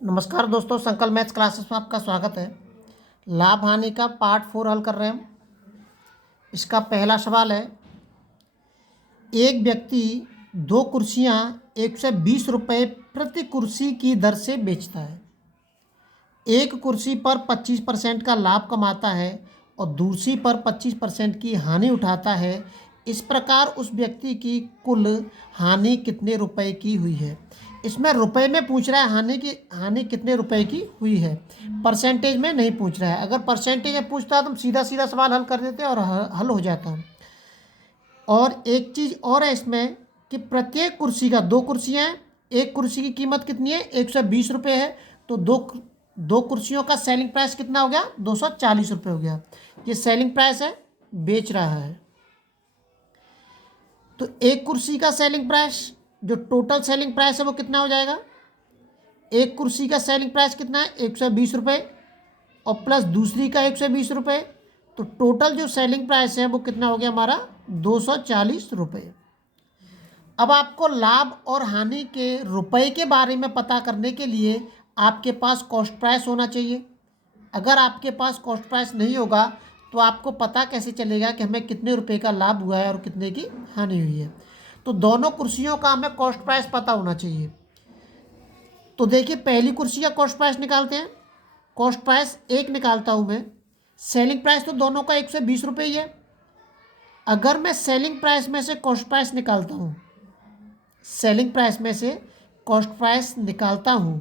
नमस्कार दोस्तों, संकल्प मैथ्स क्लासेस में आपका स्वागत है। लाभ हानि का पार्ट 4 हल कर रहे हैं हम। इसका पहला सवाल है, एक व्यक्ति दो कुर्सियां 120 रुपये प्रति कुर्सी की दर से बेचता है। एक कुर्सी पर 25% का लाभ कमाता है और दूसरी पर 25% की हानि उठाता है। इस प्रकार उस व्यक्ति की कुल हानि कितने रुपए की हुई है। इसमें रुपए में पूछ रहा है, हानि कितने रुपए की हुई है, परसेंटेज में नहीं पूछ रहा है। अगर परसेंटेज में पूछता तो हम सीधा सीधा सवाल हल कर देते और हल हो जाता। और एक चीज़ और है इसमें कि प्रत्येक कुर्सी का, दो कुर्सियाँ हैं, एक कुर्सी की कीमत कितनी है, 120 रुपये है। तो दो कुर्सियों का सेलिंग प्राइस कितना हो गया, 240 रुपये हो गया। ये सेलिंग प्राइस है, बेच रहा है। तो एक कुर्सी का सेलिंग प्राइस, जो टोटल सेलिंग प्राइस है वो कितना हो जाएगा, एक कुर्सी का सेलिंग प्राइस कितना है, 120 रुपये, और प्लस दूसरी का 120 रुपये। तो टोटल जो सेलिंग प्राइस है वो कितना हो गया हमारा, 240 रुपये। अब आपको लाभ और हानि के रुपए के बारे में पता करने के लिए आपके पास कॉस्ट प्राइस होना चाहिए। अगर आपके पास कॉस्ट प्राइस नहीं होगा तो आपको पता कैसे चलेगा कि हमें कितने रुपए का लाभ हुआ है और कितने की हानि हुई है। तो दोनों कुर्सियों का हमें कॉस्ट प्राइस पता होना चाहिए। तो देखिए, पहली कुर्सी का कॉस्ट प्राइस निकालते हैं। कॉस्ट प्राइस एक निकालता हूँ मैं। सेलिंग प्राइस तो दोनों का 120 रुपये ही है। अगर मैं सेलिंग प्राइस में से कॉस्ट प्राइस निकालता हूँ, सेलिंग प्राइस में से कॉस्ट प्राइस निकालता हूँ,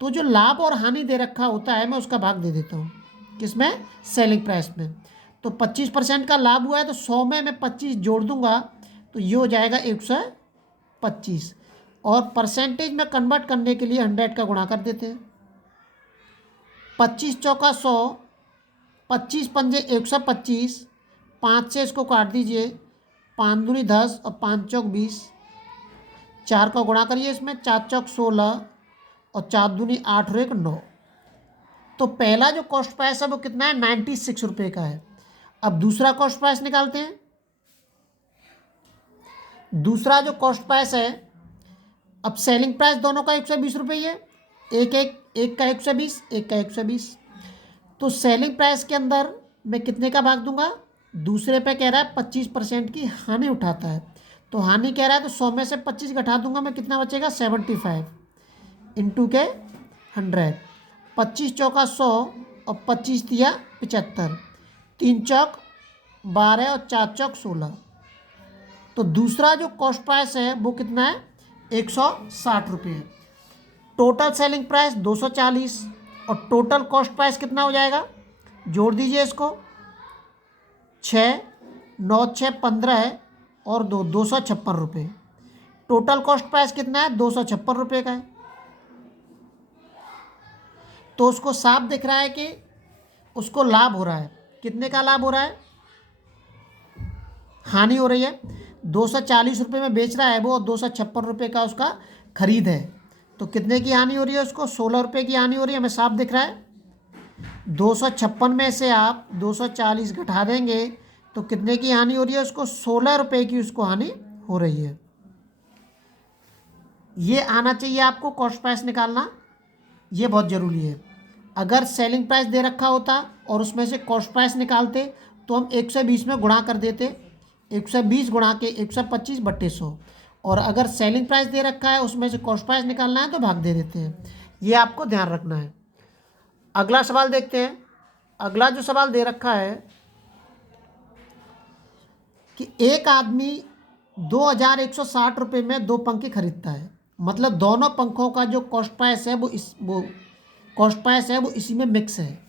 तो जो लाभ और हानि दे रखा होता है मैं उसका भाग दे देता हूँ। किसमें, सेलिंग प्राइस में। तो 25% का लाभ हुआ है तो 100 में मैं 25 जोड़ दूंगा तो ये हो जाएगा 125। और परसेंटेज में कन्वर्ट करने के लिए 100 का गुणा कर देते हैं। 25 चौका 100, 25 पंजे 125, 5 से इसको काट दीजिए, 5 दूनी 10 और 5 चौक 20। 4 का गुणा करिए इसमें, 4 चौक 16 और 4 दूनी 8 और 1 9। तो पहला जो कॉस्ट प्राइस है वो कितना है, 96 रुपये का है। अब दूसरा कॉस्ट प्राइस निकालते हैं। दूसरा जो कॉस्ट प्राइस है, अब सेलिंग प्राइस दोनों का 120 रुपये ही है। एक का 120, एक का 120। तो सेलिंग प्राइस के अंदर मैं कितने का भाग दूंगा, दूसरे पे कह रहा है 25% की हानि उठाता है। तो हानि कह रहा है तो 100 में से 25 घटा दूंगा मैं, कितना बचेगा, 75 इंटू के 100। 25 चौका 100 और 25 दिया 75, 3 चौक 12 और 4 चौक 16। तो दूसरा जो कॉस्ट प्राइस है वो कितना है, 160 रुपये है। टोटल सेलिंग प्राइस 240 और टोटल कॉस्ट प्राइस कितना हो जाएगा, जोड़ दीजिए इसको, 6 9 6 15 है और 256 रुपये। टोटल कॉस्ट प्राइस कितना है, 256 रुपये का है। तो उसको साफ दिख रहा है कि उसको लाभ हो रहा है। कितने का लाभ हो रहा है, हानि हो रही है। 240 रुपये में बेच रहा है वो, और 256 रुपये का उसका खरीद है। तो कितने की हानि हो रही है उसको, 16 रुपये की हानि हो रही है, हमें साफ दिख रहा है। 256 में से आप 240 घटा देंगे तो कितने की हानि हो रही है उसको, 16 रुपये की उसको हानि हो रही है। ये आना चाहिए आपको कॉस्ट प्राइस निकालना, ये बहुत ज़रूरी है। अगर सेलिंग प्राइस दे रखा होता और उसमें से कॉस्ट प्राइस निकालते तो हम 120 में गुणा कर देते, 120 गुणा के 125/100। और अगर सेलिंग प्राइस दे रखा है उसमें से कॉस्ट प्राइस निकालना है तो भाग दे देते हैं। ये आपको ध्यान रखना है। अगला सवाल देखते हैं। अगला जो सवाल दे रखा है कि एक आदमी 2160 रुपये में 2 पंखे खरीदता है। मतलब दोनों पंखों का जो कॉस्ट प्राइस है वो कॉस्ट प्राइस है वो इसी में मिक्स है,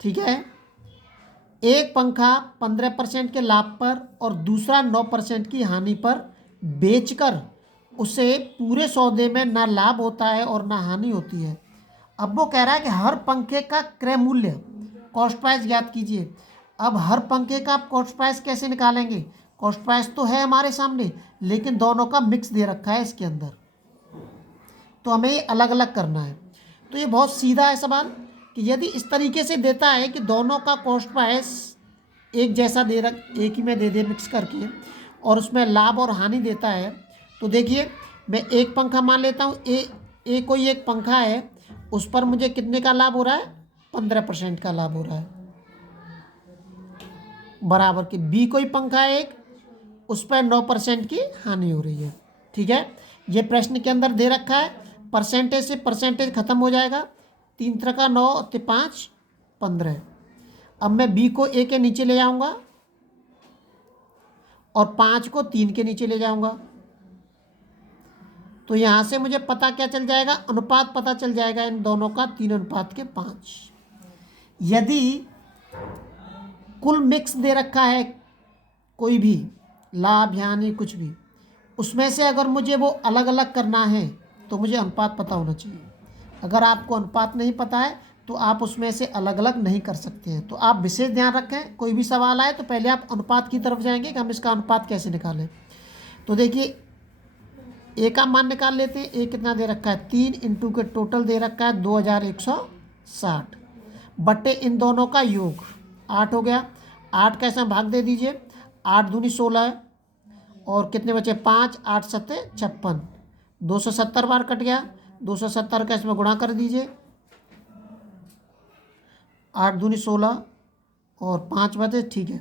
ठीक है। एक पंखा 15% के लाभ पर और दूसरा 9% की हानि पर बेचकर उसे पूरे सौदे में ना लाभ होता है और ना हानि होती है। अब वो कह रहा है कि हर पंखे का क्रय मूल्य, कॉस्ट प्राइस ज्ञात कीजिए। अब हर पंखे का आप कॉस्ट प्राइस कैसे निकालेंगे, कॉस्ट प्राइस तो है हमारे सामने लेकिन दोनों का मिक्स दे रखा है इसके अंदर, तो हमें ये अलग अलग करना है। तो ये बहुत सीधा है सवाल कि यदि इस तरीके से देता है कि दोनों का कॉस्ट प्राइस एक जैसा एक ही में दे दे मिक्स करके, और उसमें लाभ और हानि देता है, तो देखिए मैं एक पंखा मान लेता हूँ, कोई एक पंखा है उस पर मुझे कितने का लाभ हो रहा है? 15% का लाभ हो रहा है। बराबर कि बी कोई पंखा है एक, उस पर 9% की हानि हो रही है। ठीक है, ये प्रश्न के अंदर दे रखा है। परसेंटेज से परसेंटेज खत्म हो जाएगा। 3 तरह का 9 और 5 15। अब मैं बी को ए के नीचे ले जाऊंगा और 5 को 3 के नीचे ले जाऊंगा। तो यहां से मुझे पता क्या चल जाएगा? अनुपात पता चल जाएगा इन दोनों का, 3:5। यदि कुल मिक्स दे रखा है कोई भी लाभ हानि कुछ भी, उसमें से अगर मुझे वो अलग अलग करना है तो मुझे अनुपात पता होना चाहिए। अगर आपको अनुपात नहीं पता है तो आप उसमें से अलग अलग नहीं कर सकते हैं। तो आप विशेष ध्यान रखें, कोई भी सवाल आए तो पहले आप अनुपात की तरफ जाएंगे कि हम इसका अनुपात कैसे निकालें। तो देखिए, ए का मान निकाल लेते हैं। ए कितना दे रखा है? 3 इंटू के टोटल दे रखा है 2160 बटे इन दोनों का योग 8 हो गया। 8 का इसमें भाग दे दीजिए। 8 दूनी 16 है और कितने बचे? 5, 8 सत्ते 56, 270 बार कट गया। 270 का इसमें गुणा कर दीजिए। 8 दूनी 16 और 5 बचे, ठीक है।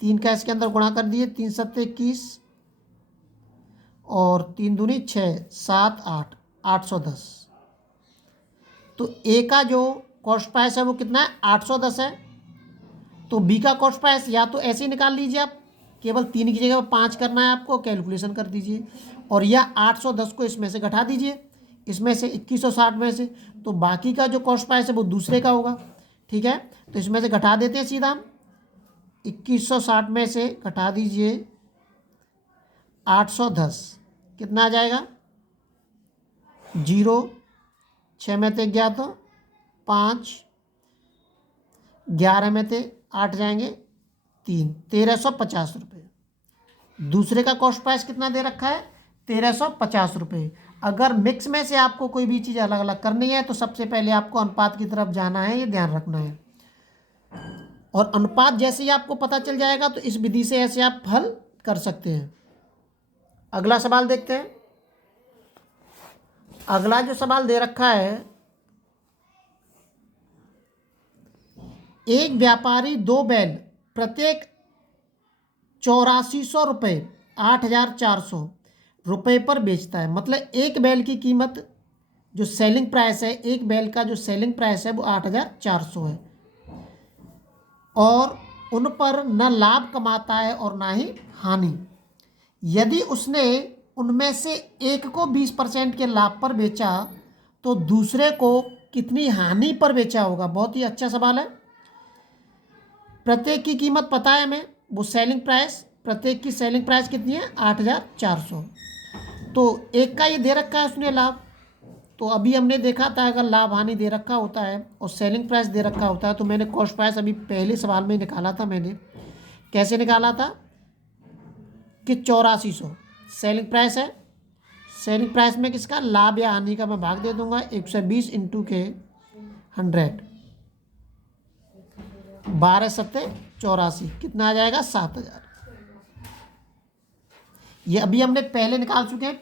3 का इसके अंदर गुणा कर दिए। 3 सत्ते 21 और 3 दूनी 6, 7, 8, 810। तो ए का जो कॉस्ट प्राइस है वो कितना है? 810 है। तो बी का कॉस्ट प्राइस या तो ऐसे ही निकाल लीजिए आप, केवल 3 की जगह 5 करना है आपको, कैलकुलेशन कर दीजिए। और या 810 को इसमें से घटा दीजिए, इसमें से 2160 में से, तो बाकी का जो कॉस्ट प्राइस है वो दूसरे का होगा। ठीक है, तो इसमें से घटा देते हैं सीधा हम। 2160 में से घटा दीजिए 810, कितना आ जाएगा? 0, 6 में से गया तो 5, 11 में से 8 जाएंगे 3, 1350 रुपये। दूसरे का कॉस्ट प्राइस कितना दे रखा है? 1350 रुपये। अगर मिक्स में से आपको कोई भी चीज़ अलग अलग करनी है तो सबसे पहले आपको अनुपात की तरफ जाना है, ये ध्यान रखना है। और अनुपात जैसे ही आपको पता चल जाएगा तो इस विधि से ऐसे आप हल कर सकते हैं। अगला सवाल देखते हैं। अगला जो सवाल दे रखा है, एक व्यापारी 2 बैल प्रत्येक 8400 रुपये 8400 रुपये पर बेचता है। मतलब एक बैल की कीमत जो सेलिंग प्राइस है, एक बैल का जो सेलिंग प्राइस है वो 8400 है और उन पर न लाभ कमाता है और ना ही हानि। यदि उसने उनमें से एक को 20% के लाभ पर बेचा तो दूसरे को कितनी हानि पर बेचा होगा? बहुत ही अच्छा सवाल है। प्रत्येक की कीमत पता है हमें, वो सेलिंग प्राइस, प्रत्येक की सेलिंग प्राइस कितनी है? 8400। तो एक का ये दे रखा है उसने लाभ, तो अभी हमने देखा था अगर लाभ हानि दे रखा होता है और सेलिंग प्राइस दे रखा होता है तो मैंने कॉस्ट प्राइस अभी पहले सवाल में निकाला था। मैंने कैसे निकाला था कि 8400 सेलिंग प्राइस है। सेलिंग प्राइस में किसका? लाभ या हानि का मैं भाग दे दूंगा। 120 इंटू के 100, 12 सत्ते 84, कितना आ जाएगा? 7000। ये अभी हमने पहले निकाल चुके हैं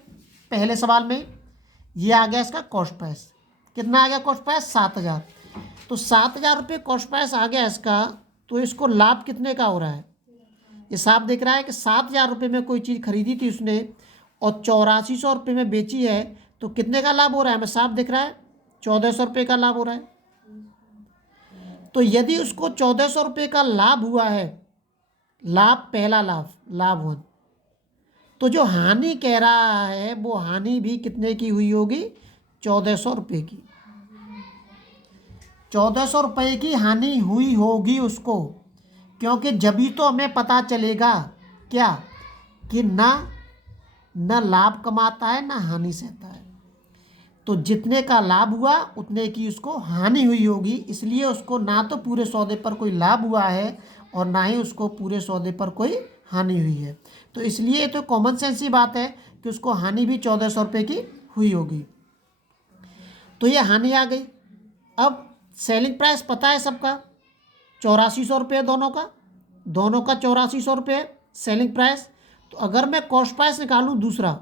पहले सवाल में। ये आ गया इसका कॉस्ट प्राइस। कितना आ गया कॉस्ट प्राइस? 7000। तो 7000 रुपये कॉस्ट प्राइस आ गया इसका। तो इसको लाभ कितने का हो रहा है? ये साफ दिख रहा है कि 7000 रुपये में कोई चीज़ खरीदी थी उसने और 8400 रुपये में बेची है, तो कितने का लाभ हो रहा है? हमें साफ दिख रहा है 1400 रुपये का लाभ हो रहा है। तो यदि उसको 1400 रुपये का लाभ हुआ है, लाभ पहला लाभ, लाभ 1, तो जो हानि कह रहा है वो हानि भी कितने की हुई होगी? 1400 रुपये की। 1400 रुपये की हानि हुई होगी उसको, क्योंकि जभी तो हमें पता चलेगा क्या कि न लाभ कमाता है ना हानि सहता है। तो जितने का लाभ हुआ उतने की उसको हानि हुई होगी, इसलिए उसको ना तो पूरे सौदे पर कोई लाभ हुआ है और ना ही उसको पूरे सौदे पर कोई हानि हुई है। तो इसलिए तो कॉमन सेंस ही बात है कि उसको हानि भी 1400 रुपये की हुई होगी। तो ये हानि आ गई। अब सेलिंग प्राइस पता है सबका 8400 रुपये, दोनों का 8400 रुपये सेलिंग प्राइस। तो अगर मैं कॉस्ट प्राइस निकालूं दूसरा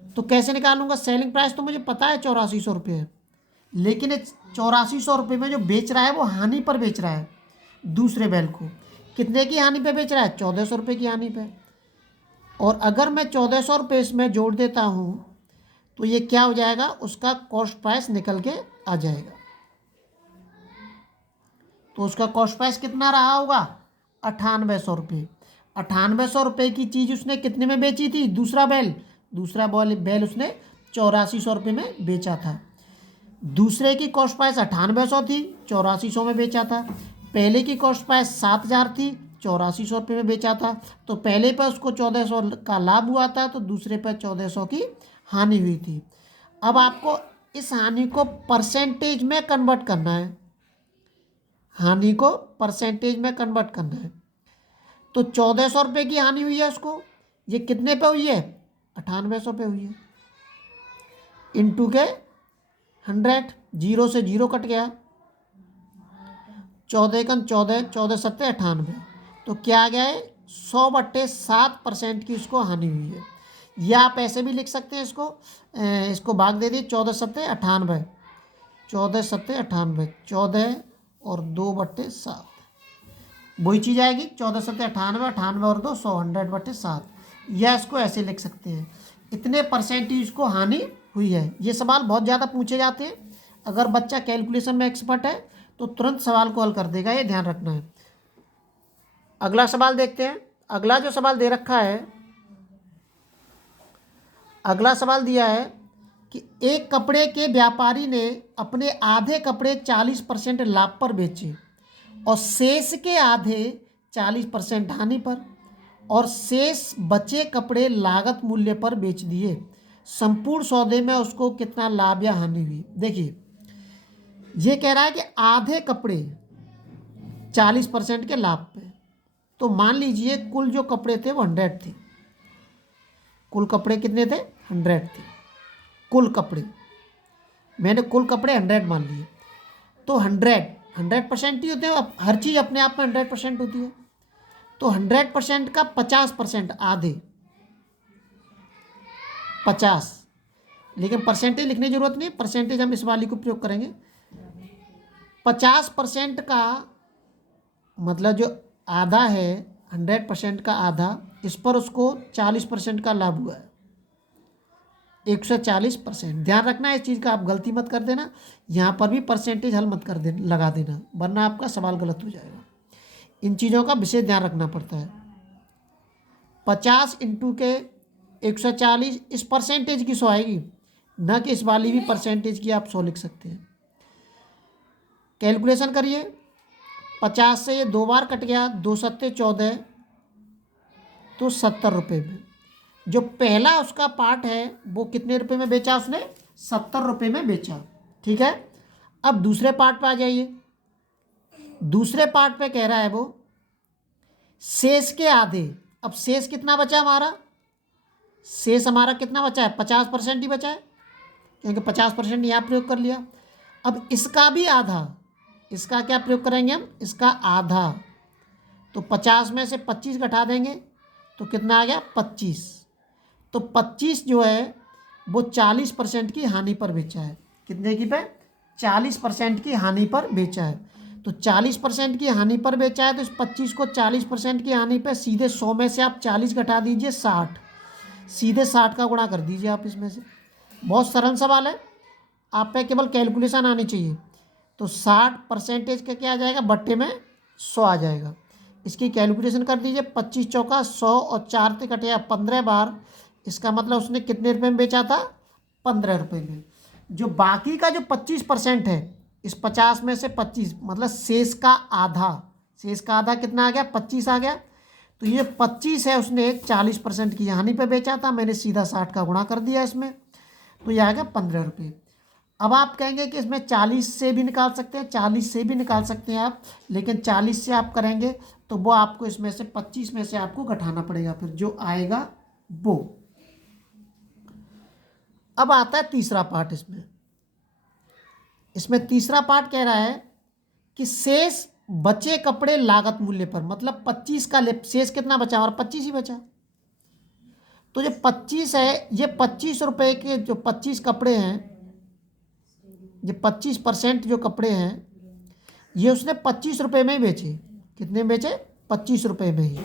तो कैसे निकालूंगा? सेलिंग प्राइस तो मुझे पता है 8400 रुपये है, लेकिन 8400 रुपये में जो बेच रहा है वो हानि पर बेच रहा है दूसरे बैल को। कितने की हानि पे बेच रहा है? 1400 रुपये की हानि पे। और अगर मैं 1400 रुपये इसमें जोड़ देता हूँ तो ये क्या हो जाएगा, उसका कॉस्ट प्राइस निकल के आ जाएगा। तो उसका कॉस्ट प्राइस कितना रहा होगा? 9800 रुपये। 9800 रुपये की चीज़ उसने कितने में बेची थी? दूसरा बैल उसने 8400 रुपये में बेचा था। दूसरे की कॉस्ट प्राइस 9800 थी, 8400 में बेचा था। पहले की कॉस्ट प्राइस 7000 थी, 8400 रुपये में बेचा था। तो पहले पर उसको 1400 का लाभ हुआ था, तो दूसरे पर 1400 की हानि हुई थी। अब आपको इस हानि को परसेंटेज में कन्वर्ट करना है। हानि को परसेंटेज में कन्वर्ट करना है। तो 1400 रुपये की हानि हुई है उसको, ये कितने पे हुई है? 9800 पे हुई है। इंटू के 100, 0 से 0 कट गया, 14 कन 14, 14 सत्ते 98। तो क्या आ गया है? 100/7% की उसको हानि हुई है। या आप ऐसे भी लिख सकते हैं, इसको भाग दे दिए, 14 सत्ते 98, 14 सत्ते 98, 14 और 2/7 वही चीज़ आएगी। 14 सत्ते 98, 98 और 2 100, 100/7। या इसको ऐसे लिख सकते हैं, इतने परसेंटेज को हानि हुई है। ये सवाल बहुत ज़्यादा पूछे जाते हैं। अगर बच्चा कैलकुलेशन में एक्सपर्ट है तो तुरंत सवाल को हल कर देगा, ये ध्यान रखना है। अगला सवाल देखते हैं। अगला जो सवाल दे रखा है, अगला सवाल दिया है कि एक कपड़े के व्यापारी ने अपने आधे कपड़े 40% लाभ पर बेचे और शेष के आधे 40% हानि पर, और शेष बचे कपड़े लागत मूल्य पर बेच दिए। संपूर्ण सौदे में उसको कितना लाभ या हानि हुई? देखिए, ये कह रहा है कि आधे कपड़े 40% के लाभ पे। तो मान लीजिए कुल जो कपड़े थे वो 100 थे। कुल कपड़े कितने थे? 100 थे। कुल कपड़े, मैंने कुल कपड़े 100 मान लिए। तो 100% ही होते हैं। अब हर चीज़ अपने आप में 100% होती है। तो 100% का 50%, आधे 50, लेकिन परसेंटेज लिखने की जरूरत नहीं, परसेंटेज हम इस वाली को प्रयोग करेंगे। 50% का मतलब जो आधा है, 100% का आधा, इस पर उसको 40% का लाभ हुआ है, 140%। ध्यान रखना है इस चीज़ का, आप गलती मत कर देना। यहाँ पर भी परसेंटेज हल मत कर देना, लगा देना, वरना आपका सवाल गलत हो जाएगा। इन चीज़ों का विशेष ध्यान रखना पड़ता है। 50 इंटू के 140, इस परसेंटेज की 100 आएगी, न कि इस वाली भी परसेंटेज की आप 100 लिख सकते हैं। कैलकुलेशन करिए, 50 से ये 2 बार कट गया, 2 सत्ते 14, तो 70 रुपये में। जो पहला उसका पार्ट है वो कितने रुपए में बेचा उसने? 70 रुपये में बेचा। ठीक है। अब दूसरे पार्ट पे आ जाइए। दूसरे पार्ट पे कह रहा है वो शेष के आधे। अब शेष कितना बचा हमारा? शेष हमारा कितना बचा है? 50% ही बचा है, क्योंकि 50% यहाँ प्रयोग कर लिया। अब इसका भी आधा, इसका क्या प्रयोग करेंगे हम? इसका आधा। तो 50 में से 25 घटा देंगे तो कितना आ गया? 25। तो 25 जो है वो 40% की हानि पर बेचा है। कितने की पे? 40% की हानि पर बेचा है। तो 40% की हानि पर बेचा है, तो इस 25 को 40% की हानि पे सीधे 100 में से आप 40 घटा दीजिए, 60। सीधे 60 का गुणा कर दीजिए आप इसमें से। बहुत सरल सवाल है, आप पे केवल कैलकुलेशन आनी चाहिए। तो 60% का क्या आ जाएगा? बट्टे में 100 आ जाएगा। इसकी कैलकुलेशन कर दीजिए, 25 चौका 100 और 4 से कटे 15 बार। इसका मतलब उसने कितने रुपए में बेचा था? 15 रुपये में। जो बाकी का जो 25% है, इस 50 में से 25 मतलब शेष का आधा। शेष का आधा कितना आ गया? 25 आ गया। तो ये 25 है, उसने 40% की हानि पे बेचा था, मैंने सीधा 60 का गुणा कर दिया इसमें, तो ये आ गया 15 रुपये। अब आप कहेंगे कि इसमें 40 से भी निकाल सकते हैं, 40 से भी निकाल सकते हैं आप, लेकिन 40 से आप करेंगे तो वो आपको इसमें से 25 में से आपको घटाना पड़ेगा, फिर जो आएगा वो। अब आता है तीसरा पार्ट। इसमें तीसरा पार्ट कह रहा है कि शेष बचे कपड़े लागत मूल्य पर, मतलब 25 का शेष कितना बचा? हमारा 25 ही बचा। तो जो 25 है, ये 25 रुपये के जो 25 कपड़े हैं, ये 25% जो कपड़े हैं ये उसने 25 रुपये में ही बेचे। कितने में बेचे? 25 रुपये में ही।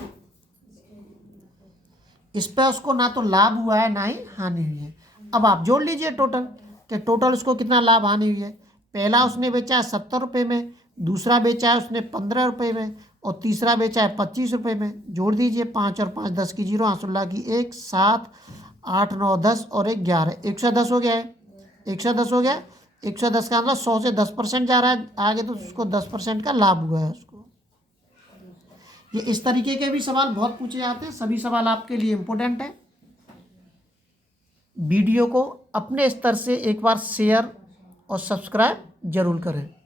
इस पर उसको ना तो लाभ हुआ है ना ही हानि हुई है। अब आप जोड़ लीजिए टोटल कि टोटल उसको कितना लाभ हानि हुई है। पहला उसने बेचा है 70 रुपये में, दूसरा बेचा है उसने 15 रुपये में, और तीसरा बेचा है 25 रुपये में। जोड़ दीजिए 5 और 5 10 की 0, 8 की 1, 7 8 9 10 और 1 11, 110 हो गया है। 110 हो गया। 110 का मतलब 100 से 10% जा रहा है आगे, तो उसको 10% का लाभ हुआ है उसको। ये इस तरीके के भी सवाल बहुत पूछे जाते हैं, सभी सवाल आपके लिए इम्पोर्टेंट है। वीडियो को अपने स्तर से एक बार शेयर और सब्सक्राइब जरूर करें।